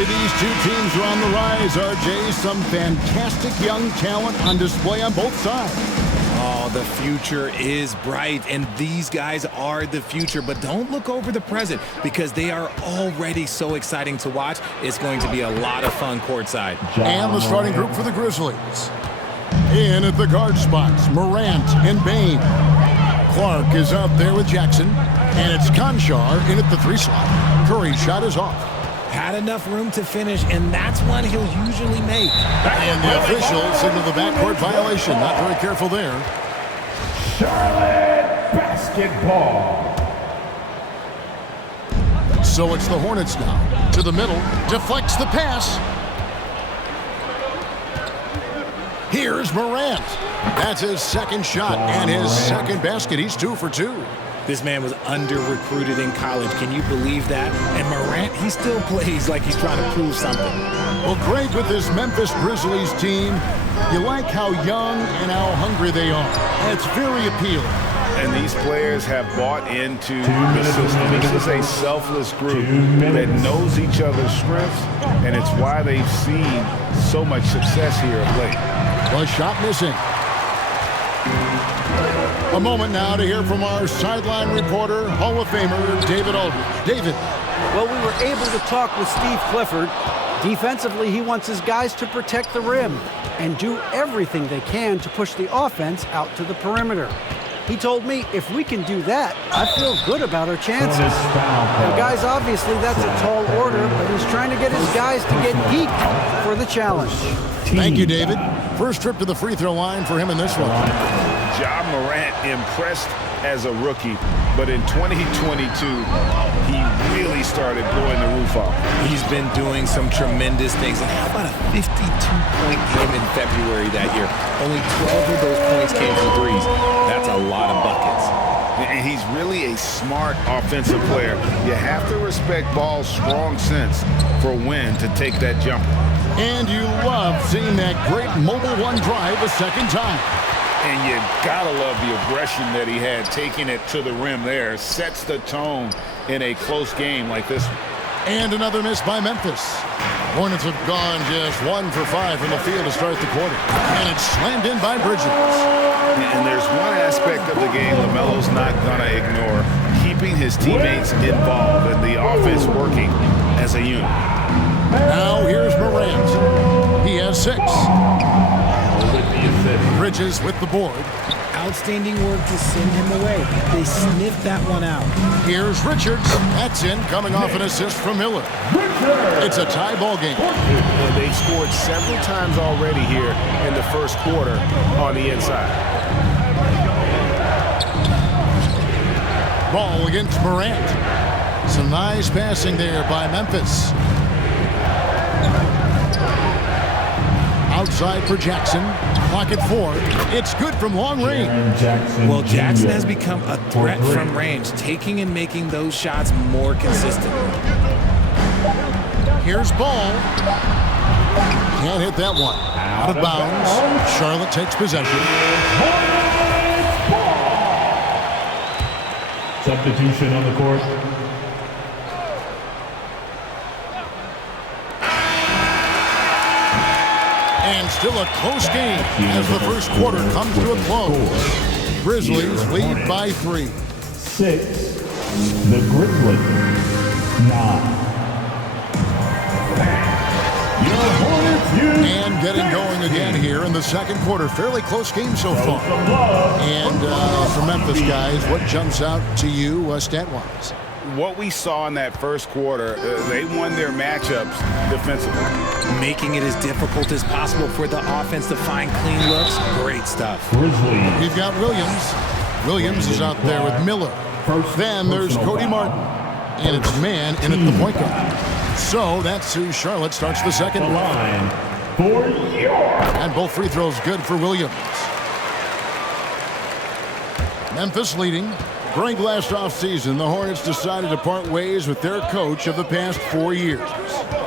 Boy, these two teams are on the rise, RJ. Some fantastic young talent on display on both sides. Oh, the future is bright, and these guys are the future. But don't look over the present because they are already so exciting to watch. It's going to be a lot of fun courtside. And the starting group for the Grizzlies. In at the guard spots, Morant and Bain. Clark is out there with Jackson. And it's Conchar in at the 3 slot. Curry's shot is off. Had enough room to finish, and that's one he'll usually make. And the official signaled the backcourt violation. Not very careful there. Charlotte basketball. So it's the Hornets now. To the middle. Deflects the pass. Here's Morant. That's his second shot and his second basket. He's 2 for 2. This man was under-recruited in college. Can you believe that? And Morant, he still plays like he's trying to prove something. Well, Greg, with this Memphis Grizzlies team, you like how young and how hungry they are. And it's very appealing. And these players have bought into the system. This is a selfless group that knows each other's strengths, and it's why they've seen so much success here of late. Well, shot missing. A moment now to hear from our sideline reporter, Hall of Famer David Aldridge. David. Well, we were able to talk with Steve Clifford. Defensively, he wants his guys to protect the rim and do everything they can to push the offense out to the perimeter. He told me if we can do that, I feel good about our chances. Now, guys, obviously that's a tall order, but he's trying to get his guys to get geeked for the challenge. Thank you, David. First trip to the free throw line for him in this one. Ja Morant impressed as a rookie, but in 2022, he really started blowing the roof off. He's been doing some tremendous things. And how about a 52-point game in February that year? Only 12 of those points came from threes. That's a lot of buckets. And he's really a smart offensive player. You have to respect Ball's strong sense for when to take that jumper. And you love seeing that great mobile one drive a second time. And you gotta love the aggression that he had, taking it to the rim there. Sets the tone in a close game like this one. And another miss by Memphis. Hornets have gone just 1 for 5 from the field to start the quarter. And it's slammed in by Bridges. And there's one aspect of the game LaMelo's not gonna ignore. Keeping his teammates involved and the offense working as a unit. Now here's Morant. He has 6. Bridges with the board. Outstanding work to send him away. They sniffed that one out. Here's Richards. That's in, coming off an assist from Miller. It's a tie ball game. And they've scored several times already here in the first quarter on the inside. Ball against Morant. Some nice passing there by Memphis. Outside for Jackson. Clock at 4. It's good from long range. Well, Jackson has become a threat from range, taking and making those shots more consistent. Here's Ball. Can't hit that one. Out of bounds. Charlotte takes possession. Substitution on the court. And still a close game as the first quarter comes to a close. Grizzlies lead by 3. 6. The Grizzlies. 9. And getting going again here in the second quarter. Fairly close game so far. And for Memphis, guys, what jumps out to you stat-wise? What we saw in that first quarter, they won their matchups defensively. Making it as difficult as possible for the offense to find clean looks. Great stuff. We've got Williams. Williams is out there with Miller. Then there's Cody Martin. And it's man in at the point guard. So that's who Charlotte starts the second. And both free throws good for Williams. Memphis leading. Greg, last offseason, the Hornets decided to part ways with their coach of the past 4 years.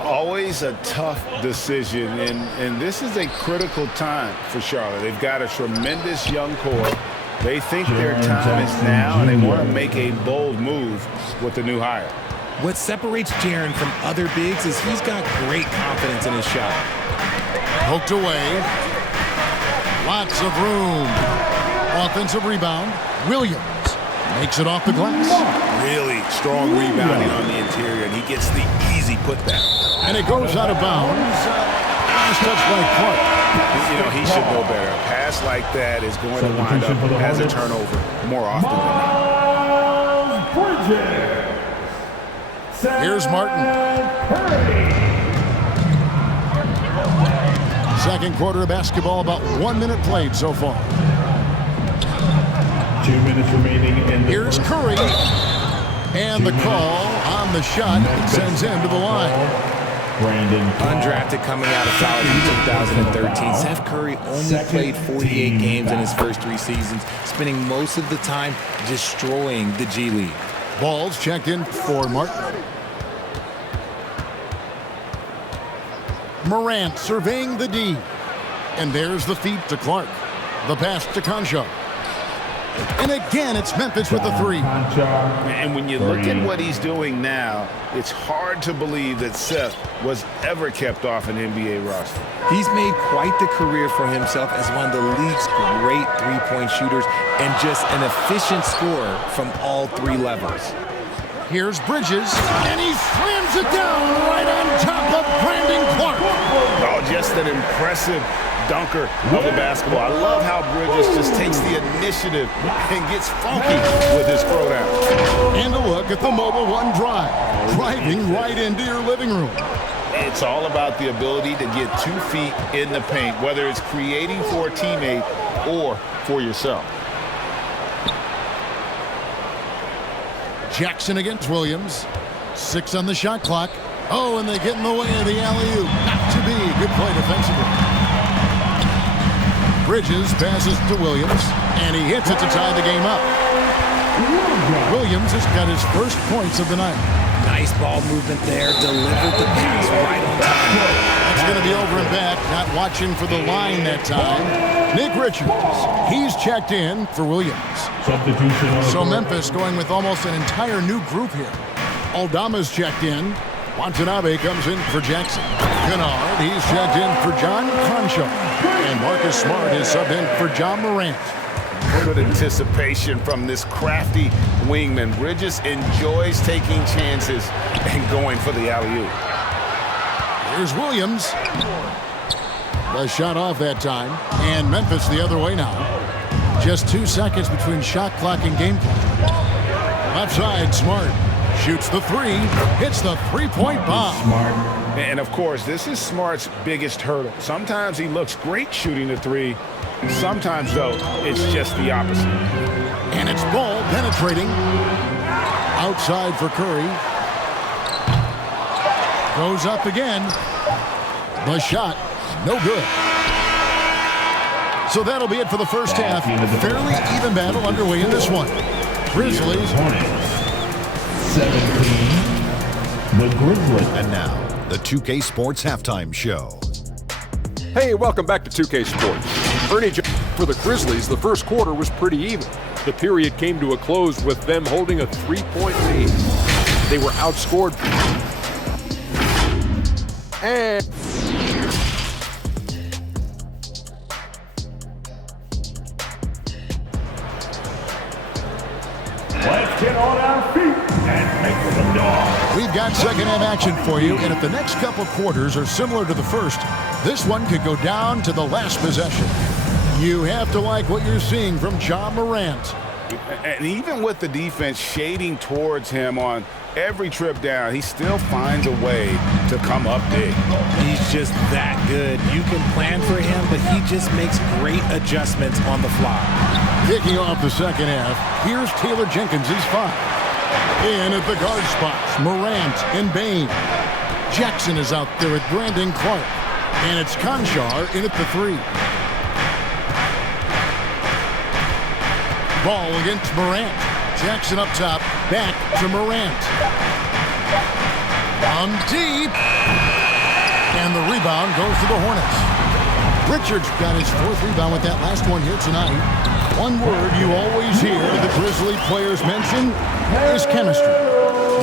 Always a tough decision, and this is a critical time for Charlotte. They've got a tremendous young core. They think their time is now, and they want to make a bold move with the new hire. What separates Jaren from other bigs is he's got great confidence in his shot. Poked away. Lots of room. Offensive rebound. Williams makes it off the glass. Really strong rebounding on the interior, and he gets the easy putback. And it goes out of bounds. Last touch by Clark. You know, he should know better. A pass like that is going to wind up as a turnover more often than not. Here's Martin. Second quarter of basketball, about 1 minute played so far. 2 minutes remaining in the Here's Curry. And the call on the shot sends him to the line. Brandon. Undrafted coming out of college in 2013, Steph Curry only played 48 games in his first 3 seasons, spending most of the time destroying the G League. Ball's checked in for Martin. Morant surveying the D. And there's the feed to Clark. The pass to Concha. And again, it's Memphis with the 3. And when you look at what he's doing now, it's hard to believe that Seth was ever kept off an NBA roster. He's made quite the career for himself as one of the league's great three-point shooters and just an efficient scorer from all 3 levels. Here's Bridges, and he slams it down right on top of Brandon Clark. Oh, just an impressive dunker of the basketball. I love how Bridges just takes the initiative and gets funky with his throwdown. And a look at the Mobile One drive, driving right into your living room. It's all about the ability to get 2 feet in the paint, whether it's creating for a teammate or for yourself. Jackson against Williams. 6 on the shot clock. Oh, and they get in the way of the alley-oop. Not to be. Good play defensively. Bridges passes to Williams, and he hits it to tie the game up. Williams has got his first points of the night. Nice ball movement there. Delivered the pass right on time. That's going to be over and back. Not watching for the line that time. Nick Richards. He's checked in for Williams. Substitution. So Memphis going with almost an entire new group here. Aldama's checked in. Watanabe comes in for Jackson. Kennard, he's checked in for John Concha. And Marcus Smart is subbed in for John Morant. Good anticipation from this crafty wingman. Bridges enjoys taking chances and going for the alley-oop. Here's Williams. The shot off that time. And Memphis the other way now. Just 2 seconds between shot clock and game clock. Left side, Smart. Shoots the 3. Hits the three-point bomb. Smart. And, of course, this is Smart's biggest hurdle. Sometimes he looks great shooting the 3. Sometimes, though, it's just the opposite. And it's ball penetrating. Outside for Curry. Goes up again. The shot, no good. So that'll be it for the first half. Fairly even battle underway in this one. Grizzlies. 17. The Grizzlies. And now, the 2K Sports Halftime Show. Hey, welcome back to 2K Sports. Ernie for the Grizzlies, the first quarter was pretty even. The period came to a close with them holding a 3-point lead. They were outscored. And Let's get on our feet and make some noise. We've got second half action for you, and if the next couple quarters are similar to the first, this one could go down to the last possession. You have to like what you're seeing from John Morant. And even with the defense shading towards him on every trip down, he still finds a way to come up big. He's just that good. You can plan for him, but he just makes great adjustments on the fly. Kicking off the second half, here's Taylor Jenkins' 5. In at the guard spots, Morant and Bain. Jackson is out there with Brandon Clark. And it's Conchar in at the 3. Ball against Morant. Jackson up top, back to Morant. On deep. And the rebound goes to the Hornets. Richards got his 4th rebound with that last one here tonight. One word you always hear the Grizzly players mention is chemistry.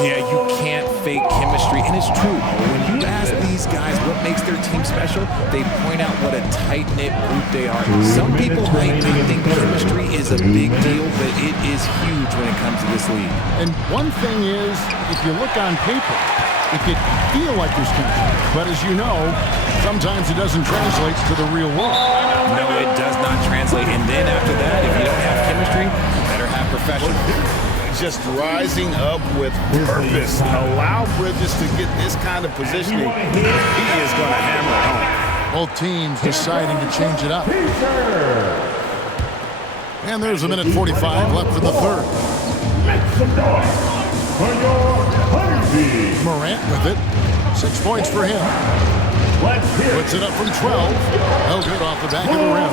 Yeah, you can't fake chemistry, and it's true. When you ask these guys what makes their team special, they point out what a tight-knit group they are. Some people might not think chemistry is a big deal, but it is huge when it comes to this league. And one thing is, if you look on paper, it could feel like there's chemistry. But as you know, sometimes it doesn't translate to the real world. No, it does not translate. And then after that, if you don't have chemistry, you better have professional. Just rising up with purpose. Allow Bridges to get this kind of positioning. He is going to hammer it home. Both teams deciding to change it up. And there's a minute 45 left for the third. Make some noise for your honeybee. Morant with it. 6 points for him. Let's hear Puts it up from 12. No good off the back of the rim.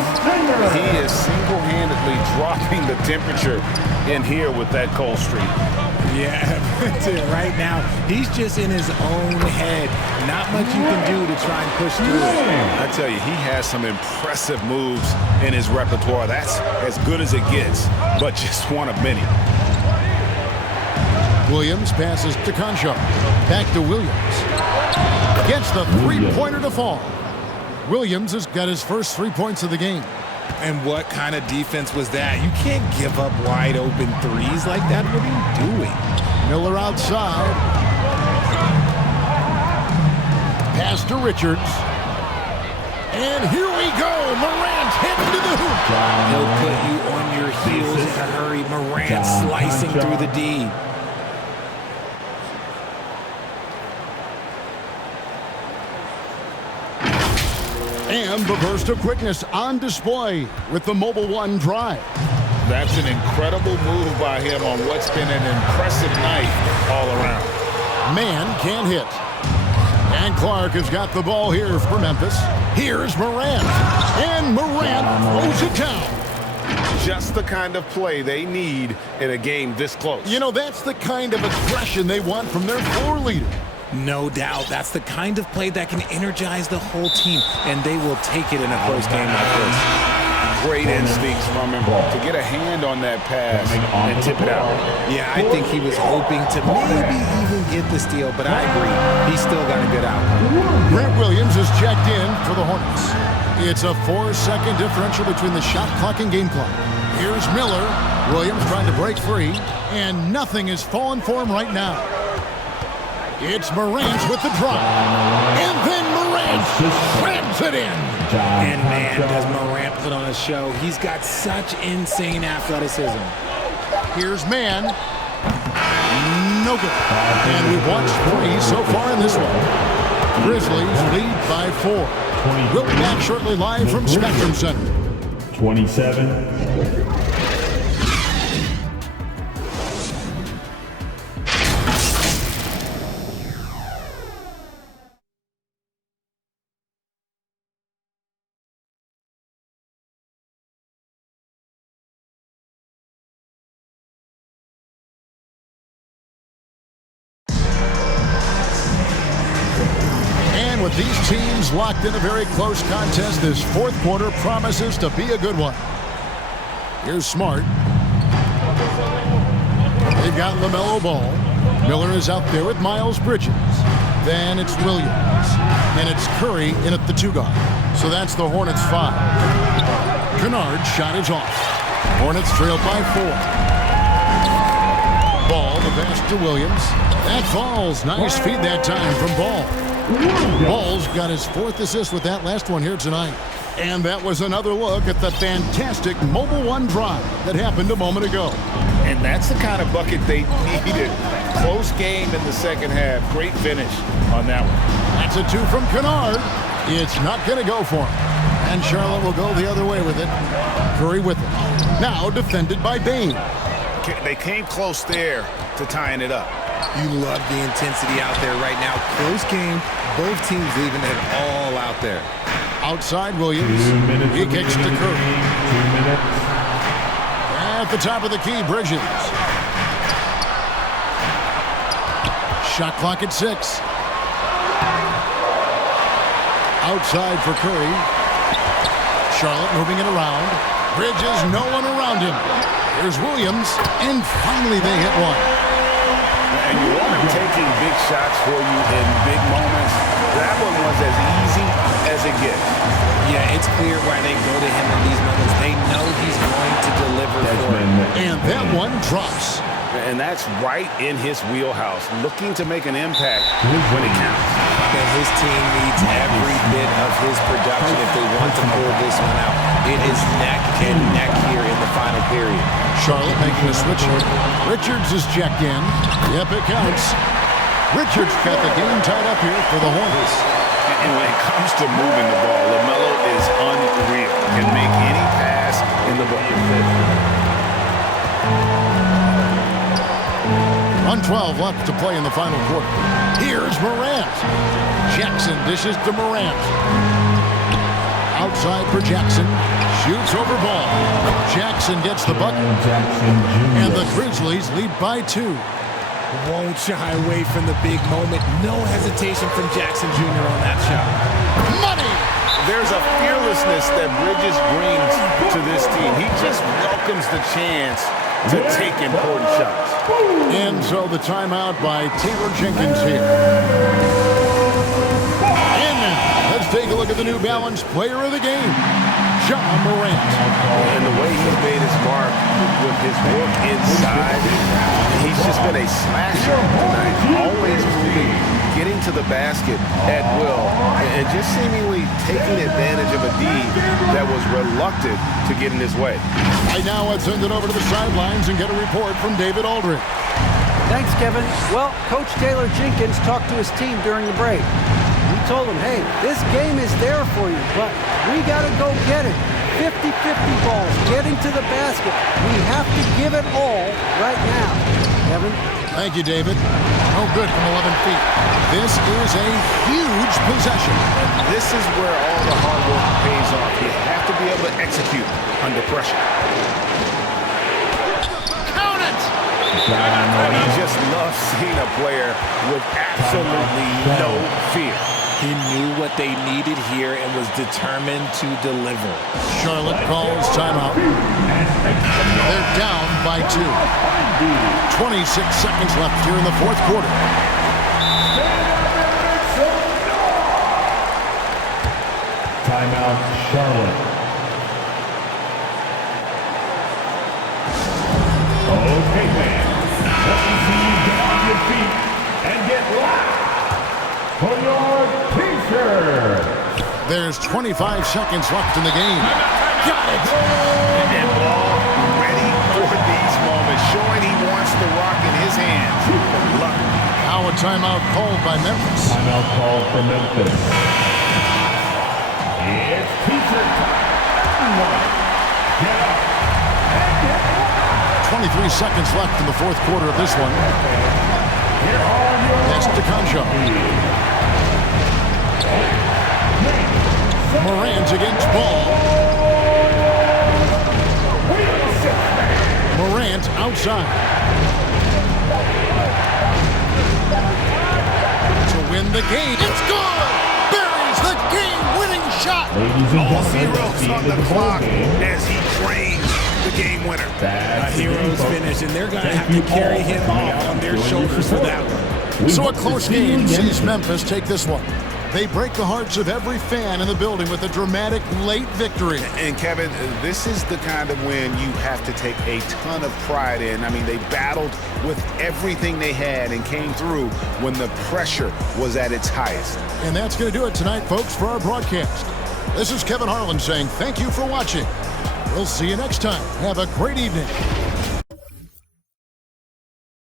He is single-handedly dropping the temperature in here with that cold streak. Yeah, that's it. Right now, he's just in his own head. Not much you can do to try and push through it. I tell you, he has some impressive moves in his repertoire. That's as good as it gets, but just one of many. Williams passes to Conchar. Back to Williams. Gets the three-pointer to fall. Williams has got his first 3 points of the game. And what kind of defense was that? You can't give up wide open threes like that. What are you doing? Miller outside. Pass to Richards. And here we go. Morant heading to the hoop. He'll put you on your heels in a hurry. Morant slicing through the D. And the burst of quickness on display with the Mobile One drive. That's an incredible move by him on what's been an impressive night all around. Man can't hit. And Clark has got the ball here for Memphis. Here's Morant. And Morant throws it down. Just the kind of play they need in a game this close. You know, that's the kind of aggression they want from their floor leader. No doubt. That's the kind of play that can energize the whole team, and they will take it in a close game like this. Great instincts from him to get a hand on that pass and tip it out. Yeah, I think he was hoping to maybe even get the steal, but I agree. He's still got a good outcome. Grant Williams is checked in for the Hornets. It's a 4-second differential between the shot clock and game clock. Here's Miller. Williams trying to break free, and nothing is falling for him right now. It's Morant with the drop. And then Morant slams it in. And man, does Morant put on a show. He's got such insane athleticism. Here's Man. No good. And we've watched 3 so far in this one. Grizzlies lead by 4. We'll be back shortly live from Spectrum Center. 27. With these teams locked in a very close contest, this fourth quarter promises to be a good one. Here's Smart. They've got LaMelo Ball. Miller is out there with Miles Bridges. Then it's Williams. And it's Curry in at the 2 guard. So that's the Hornets 5. Kennard's shot is off. Hornets trail by 4. Ball, the pass to Williams. That falls. Nice feed that time from Ball. Ball's got his 4th assist with that last one here tonight. And that was another look at the fantastic Mobile One drive that happened a moment ago. And that's the kind of bucket they needed. Close game in the second half. Great finish on that one. That's a 2 from Kennard. It's not going to go for him. And Charlotte will go the other way with it. Curry with it. Now defended by Bane. They came close there to tying it up. You love the intensity out there right now. Close game. Both teams leaving it all out there. Outside Williams. He kicks to Curry. At the top of the key, Bridges. Shot clock at 6. Outside for Curry. Charlotte moving it around. Bridges, no one around him. Here's Williams, and finally they hit one. And you want to taking big shots for you in big moments. That one was as easy as it gets. Yeah, it's clear why they go to him in these moments. They know he's going to deliver for him. And that one drops. And that's right in his wheelhouse, looking to make an impact when it counts. And his team needs every bit of his production if they want to pull this one out. It is neck and neck here in the final period. Charlotte making a switch here. Richards is checked in. Yep, it counts. Richards got the game tied up here for the Hornets. And when it comes to moving the ball, LaMelo is unreal. Can make any pass in the book. 1:12 left to play in the final quarter. Here's Morant. Jackson dishes to Morant. Outside for Jackson. Shoots over ball. Jackson gets the bucket. And the Grizzlies lead by 2. Won't shy away from the big moment. No hesitation from Jackson Jr. on that shot. Money! There's a fearlessness that Bridges brings to this team. He just welcomes the chance to take important shots. And so the timeout by Taylor Jenkins here. And now, let's take a look at the New Balance player of the game, Ja Morant. And the way he's made his mark with his work inside, he's just been a slasher tonight. Always moving, getting to the basket at will, and just seemingly taking advantage of a D that was reluctant to get in his way. Right now, let's send it over to the sidelines and get a report from David Aldridge. Thanks, Kevin. Well, Coach Taylor Jenkins talked to his team during the break. He told them, hey, this game is there for you, but we got to go get it. 50-50 balls, getting to the basket. We have to give it all right now. Kevin? Thank you, David. No good from 11 feet. This is a huge possession. And this is where all the hard work pays off. You have to be able to execute under pressure. Count it! You just love seeing a player with absolutely no fear. He knew what they needed here and was determined to deliver. Charlotte calls timeout. They're down by 2. 26 seconds left here in the fourth quarter. Timeout, Charlotte. Okay, man. Let me see you get on your feet and get loud for your T-shirt. There's 25 seconds left in the game. Got it! And ball ready for these moments, showing he wants the rock in his hands. Luck. Now a timeout called by Memphis. Timeout called for Memphis. It's T-shirt time. Everyone, get up and get loud. 23 seconds left in the fourth quarter of this one. Here are your That's to Concho. Morant against Ball. Morant outside. To win the game. It's good! Buries the game-winning shot! All zeros on the clock as he drains the game winner. A hero's finish, and they're going to have to carry him off on their shoulders for that one. So a close game sees Memphis take this one. They break the hearts of every fan in the building with a dramatic late victory. And Kevin, this is the kind of win you have to take a ton of pride in. I mean, they battled with everything they had and came through when the pressure was at its highest. And that's going to do it tonight, folks, for our broadcast. This is Kevin Harlan saying thank you for watching. We'll see you next time. Have a great evening.